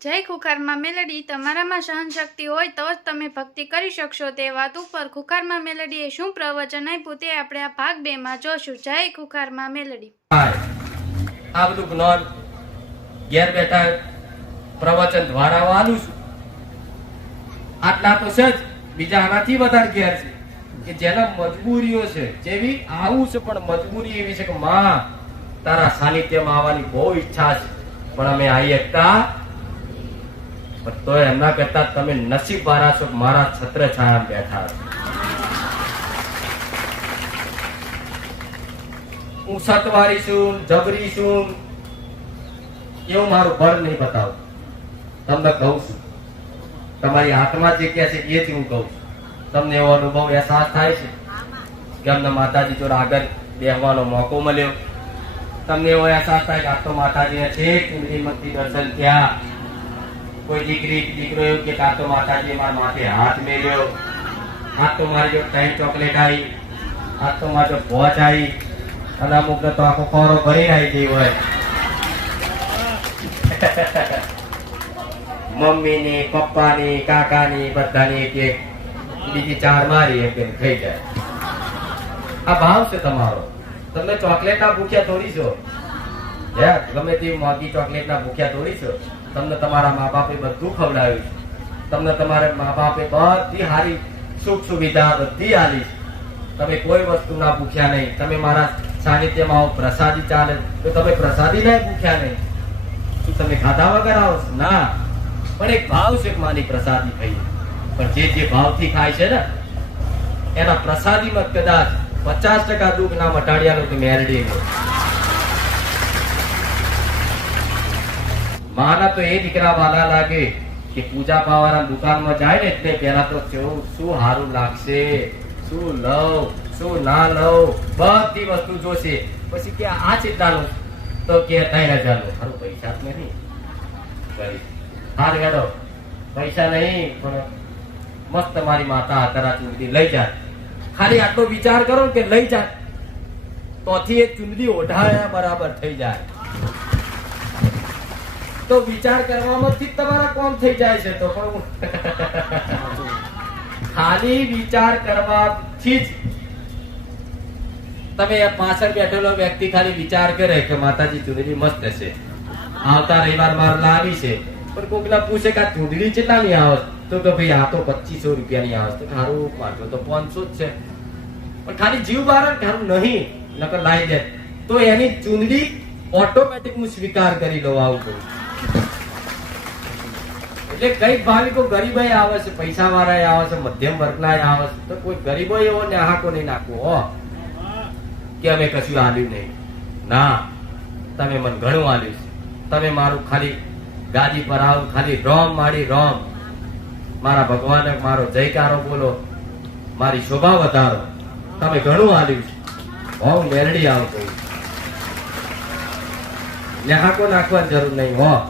જય ખુખારમાં મેલડી, તમારામાં સહનશક્તિ હોય તો જ તમે ભક્તિ કરી શકશો. તે વાત ઉપર ખુખારમાં મેલડીએ શું પ્રવચન આપ્યું તે આપણે આ ભાગ 2 માં જોશું. જય ખુખારમાં મેલડી. આ બધું જ્ઞાન ઘેર બેઠા પ્રવચન દ્વારા આલું છું. આટલા તો છે જ, બીજા આનાથી વધારે ઘેર છે કે જેના મજબૂરીઓ છે, જેવી આવું છે પણ મજબૂરી એવી છે કે માં તારા સાનિધ્યમાં આવવાની બહુ ઈચ્છા છે પણ અમે આવી શકતા તો એમના કરતા તમે નસીબ વાળા છો, મારા છત્ર છાયા બેઠા છો. હું સતવારી છું, જબરી છું એવું મારું બળ નહીં બતાવું. તમને કહું છું, તમારી આત્મા જે કહે છે એ જ હું કહું છું. તમને એવો અનુભવ અહેસાસ થાય છે કે અમને માતાજી જોડે આગળ બેસવાનો મોકો મળ્યો. તમને એવો અહેસાસ થાય કે આ તો માતાજીને છેક ચૂંટણીમાંથી દર્શન થયા. કોઈ દીકરી દીકરો એવું કે આ તો માતાજી મારા માથે હાથ મેલ્યો, આ તો મારી જો 3 ચોકલેટ આવી, આ તો મારી જો ભોજ આવી, અને અમુક તો આખો ખોરો ભરી આવી ગઈ હોય. મમ્મીની, પપ્પાની, કાકાની બધાની એક બીજી 4 મારી એક થઈ જાય. આ ભાવ છે તમારો. તમને ચોકલેટ ના ભૂખ્યા થોડી છો, ગમે તેવી મોંઘી ચોકલેટ ના ભૂખ્યા થોડી છો. તમને તમારા મા બાપે બધું ખવડાવ્યું છે. તમને તમારા મા બાપે બધી સારી સુખ સુવિધા બધી આલી છે. તમે કોઈ વસ્તુ ના ભૂખ્યા નહીં. તમે મારા સાનિધ્યમાં આવો, પ્રસાદી ચાલે તો તમે પ્રસાદી ના ભૂખ્યા નહીં. શું તમે ખાધા વગર આવો? ના, પણ એક ભાવ છે કે માની પ્રસાદી ખાઈએ. પણ જે ભાવથી ખાય છે ને એના પ્રસાદીમાં કદાચ 50% દુઃખ ના મટાડ્યાનો તો મેરડી ગયો. માના તો એ દીકરા વાલા લાગે કે પૂજા પાવાના દુકાનમાં જાય ને એટલે પેલા તો શું સારું લાગશે, શું લઉં શું ના લઉં બધી વસ્તુ જોશે. પછી કે આ ચિંતાનું તો કે 3000 નું. સારું પૈસા જ નહીં. હાર હેડો પૈસા નહીં પણ મસ્ત મારી માતા તારા ચૂંટણી લઈ જાય. ખાલી આટલો વિચાર કરો કે લઈ જાય તોથી એ ચૂંટણી ઓઢાયા બરાબર થઈ જાય. તો વિચાર કરવામાં જ તમારા કોમ થઈ જાય છે. તો પણ ખાલી વિચાર કરવાથી જ તમે પાછળ બેઠેલો વ્યક્તિ ખાલી વિચાર કરે કે માતાજી ચૂંટણી મસ્ત હશે, આવતા રવિવાર માર લાવી છે. પણ કોકના પૂછે કે આ ચૂંટણી કેટલાની આવે તો કે ભાઈ આ તો 2500 રૂપિયાની આવે તો સારું, પાછો તો 500 જ છે. પણ ખાલી જીવ બહાર સારું નહીં નકર લાવી દે તો એની ચૂંટણી ઓટોમેટિક હું સ્વીકાર કરી લઉં. આવું કહું એટલે કઈક ભાવિકો ગરીબાઈ આવે છે, પૈસા વાળા આવે છે, મધ્યમ વર્ગના આવે છે. તો કોઈ ગરીબો એવો ને હાકો નહીં નાખવો કે અમે કશું આલ્યું નહીં. ના, તમે મને ઘણું આલ્યું છે. તમે મારું ખાલી ગાદી પર આવો, ખાલી રોમ માડી રોમ, મારા ભગવાને મારો જયકારો બોલો, મારી શોભા વધારો. તમે ઘણું આલ્યું છે. હું મેરડી આવું કહું. હાકો નાખવાની જરૂર નહીં.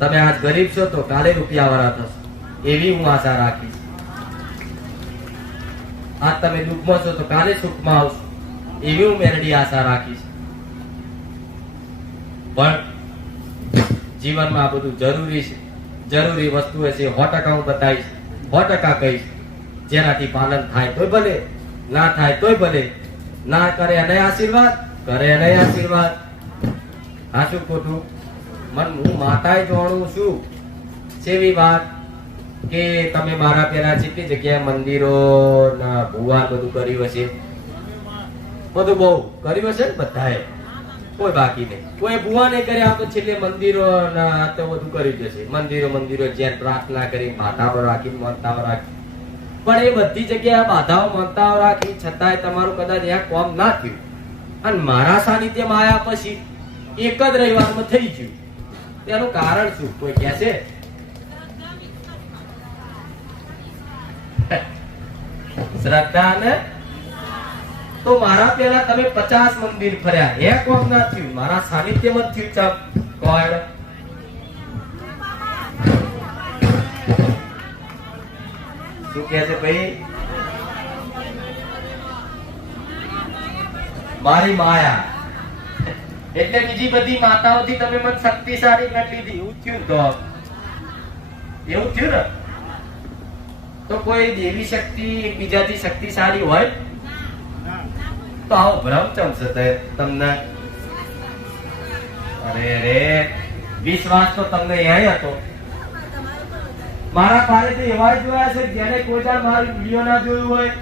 તમે આજ ગરીબ છો તો કાલે રૂપિયા વાળા થશો એવી હું આશા રાખીશ. આજ તમે દુઃખમાં છો તો કાલે સુખમાં આવશો એવી હું મેરડી આશા રાખીશ. પણ જીવનમાં આ બધું જરૂરી છે. જરૂરી વસ્તુ છે 100% હું બતાવીશ, 100% કહીશ. જેનાથી પાલન થાય તોય ભલે, ના થાય તોય ભલે. ના કરે એને આશીર્વાદ, કરે એને આશીર્વાદ. હા શું ખોટું? હું માતાએ જાણું છું સેવી વાત કે તમે મારા પેલા જેટલી જગ્યાએ મંદિરો ના ભુવા બધું કર્યું હશે, બધું બહુ કર્યું હશે ને બધાએ, કોઈ બાકી નહીં. કોઈ ભુવા નહીં કરે આ તો છેલ્લે મંદિરો ના તો બધું કર્યું જશે. મંદિરો જ્યાં પ્રાર્થના કરી, બાધાઓ રાખી, માનતાઓ રાખી. પણ એ બધી જગ્યાએ બાધાઓ માનતાઓ રાખી છતાંય તમારું કદાચ ત્યાં કોમ ના થયું અને મારા સાનિધ્યમાં આવ્યા પછી એક જ રવિવારમાં થઈ ગયું. તેનું કારણ શું? કોઈ કહે છે? શ્રદ્ધા ને તો મારા પેલા તમે 50 મંદિર ફર્યા, એ કોમ ના થયું, મારા સાનિધ્યમાં જ થયું. કોણ શું કહે છે ભાઈ? મારી માયા એટલે બીજી બધી માતાઓથી તમે મને શક્તિશાળી ગણી લીધી. એવું થયું ને? તો કોઈ દેવી શક્તિ એકબીજાથી શક્તિશાળી હોય તો આવો ભ્રમ ચમશે તમને. અરે વિશ્વાસ તો તમને અહીંયા હતો. મારા પાસે તો એવા જોયા છે જેને કોઈ વાર મારી વિડીયો ના જોયું હોય,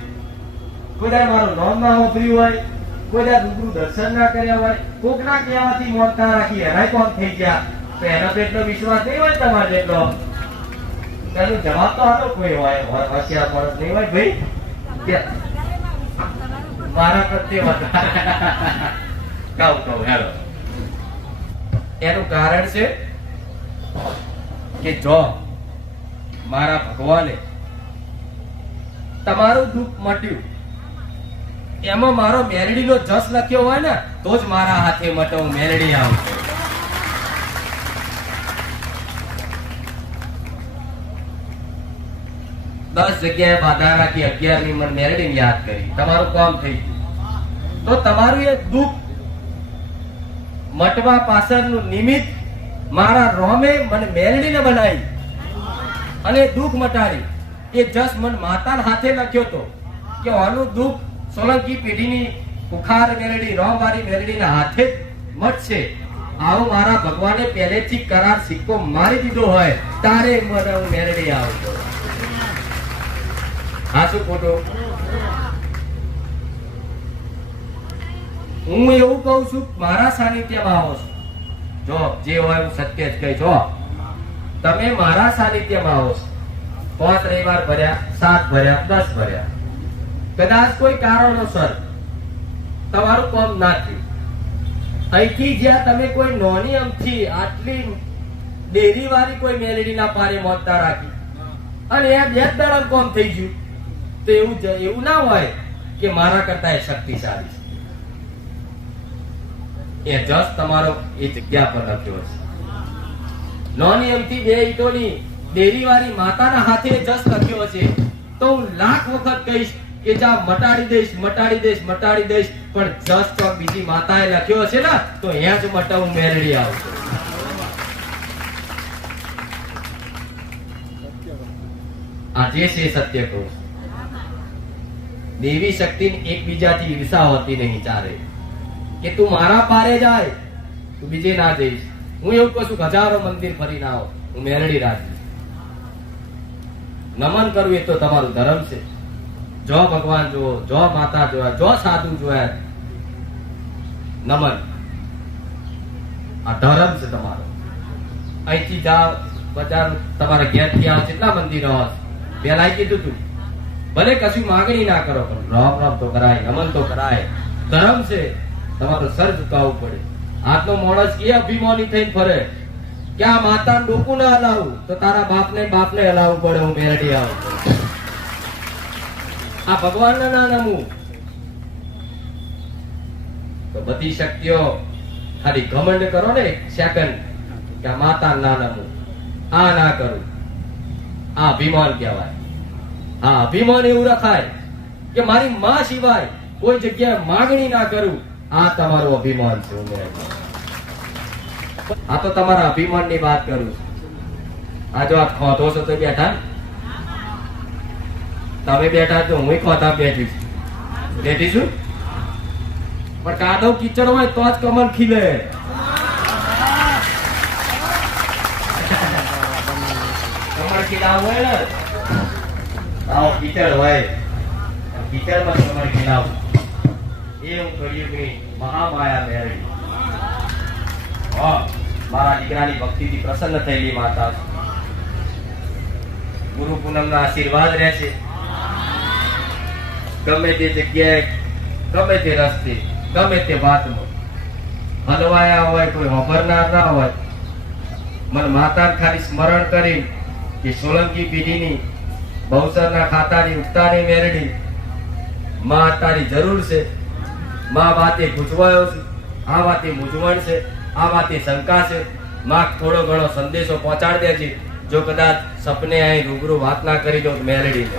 કોઈ વાર મારું નામ ના વાપર્યું હોય, કોઈ વાર રૂબરૂ દર્શન ના કર્યા હોય, કોક ના કહેવાથી મોત ના રાખી એના કોમ થઈ ગયા. તો એનો તો એટલો વિશ્વાસ નહીં હોય તમારે એટલો. તેનો જવાબ તો આનો કોઈ હોય હોશિયાર માણસ નહીં હોય ભાઈ મારા પ્રત્યે વધારે કહું હેલો. એનું કારણ છે કે જો મારા ભગવાને તમારું દુઃખ મટ્યું એમાં મારો મેલડીનો જસ લખ્યો હોય ને તો જ મારા હાથે મટે. હું મેલડી આવું છું. 10 જગ્યાએ બાધા રાખી 11મી મને મેલડીને યાદ કરી. તમારું કામ થઈ ગયું. તો તમારું એ દુઃખ મટવા પાછળનું નિમિત્ત મારા રોમે મને મેલડીને બનાવી અને દુઃખ મટાડી. એ જસ મન માતાના હાથે લખ્યો તો કે આનું દુઃખ સોલંકી પેઢીની કુખાર મેલડી રોમવાળી મેલડીના હાથે મટશે. આવું મારા ભગવાને પહેલેથી કરાર સિક્કો મારી દીધો હોય તારે મને હું મેલડી આવતો. હા શું ખોટું? હું એવું કહું છું મારા સાનિધ્યમાં આવો છો. જો જે હોય હું સત્ય જ કહી. જો તમે મારા સાનિધ્યમાં આવો છો. 5 રવિવાર ભર્યા, 7 ભર્યા, 10 ભર્યા, કદાચ કોઈ કારણોસર તમારું કામ ના થયું. અહીંથી જ્યાં તમે કોઈ નોની અમથી આટલી ડેરી વાળી કોઈ મેલેડીના પારે મોતતા રાખી અને એ 2 દાડા કામ થઈ ગયું તો એવું ના હોય કે મારા કરતા એ શક્તિશાળી છે. એ જસ તમારો એ જગ્યા પર લખ્યો છે. નોની અમથી 2 ઈંટોની ડેરી વાળી માતાના હાથે જસ લખ્યો છે તો હું લાખ વખત કહીશ કે જા મટાડી દઈશ, મટાડી દઈશ, મટાડી દઈશ, પણ જસ તો બીજી માતાએ લખ્યો છે ને તો અહીંયા જ મટાવું મેલડી આવશે. આ જે છે સત્ય કહું. દેવી શક્તિ એકબીજાથી ઈર્ષા હોતી નહીં. ચારે કે તું મારા પારે જાય તું બીજે ના જઈશ. હું એવું કહું છું 1000 મંદિર ફરીને આવો હું મેલડી રાખીશ. નમન કરવું એ તો તમારું ધર્મ છે. જો ભગવાન જો, જો માતા જોયા, જો સાધુ જોયા, નમન આ ધર્મ છે તમારો. અહીંથી જાઓ બજાર તમારા ઘેર થી આવો કેટલા મંદિરો પેલા કીધું તું ભલે કશું માગણી ના કરો પણ રામ રામ તો કરાય, નમન તો કરાય. ધર્મ છે તમારો સર ઝુકાવવું પડે. આજનો માણસ એ અભિમાની થઈને ફરે કે આ માતાને ડોકું ના હલાવું તો તારા બાપને હલાવવું પડે. હું મેરડી આવું આ ભગવાન ના નમવું તો બધી શક્તિઓ ખાલી ઘમંડ કરો ને સેકન્ડ કે આ માતા ના નમવું, આ ના કરું, આ અભિમાન કહેવાય. આ અભિમાન એવું રખાય કે મારી માં સિવાય કોઈ જગ્યાએ માંગણી ના કરું. આ તમારું અભિમાન છે. આ તો તમારા અભિમાન ની વાત કરું છું. આ જો આ ખોધો છો તો બેઠા, તમે બેઠા તો હું ખોધા બેઠી છું. પણ કાદવ કીચડ હોય તો જ કમળ ખીલે. કમળ ખીલાવ હોય ને આવો કીચડ હોય, કીચડમાં કમળ ખીલાવ એ હું કર્યું મહામાયા મેળવી. મારા દીકરાની ભક્તિથી પ્રસન્ન થયેલી માતા. ગુરુ પૂનમના આશીર્વાદ રહેશે. ગમે તે જગ્યાએ, ગમે તે રસ્તે, ગમે તે વાતમાં હલવાયા હોય, કોઈ હોભરનાર ના હોય, મને માતા ખાલી સ્મરણ કરી કે સોલંકી પેઢીની બહુસરના ખાતાની ઉગતાની મેરડી માં તારી જરૂર છે. માં વાતે ગુજવાયો છે, આ વાતે મૂંઝવણ છે, આ વાતે શંકા છે. માં થોડો ઘણો સંદેશો પહોંચાડી દેજે. જો કદાચ સપને અહીં રૂબરૂ વાત ના કરી દો મેરડીને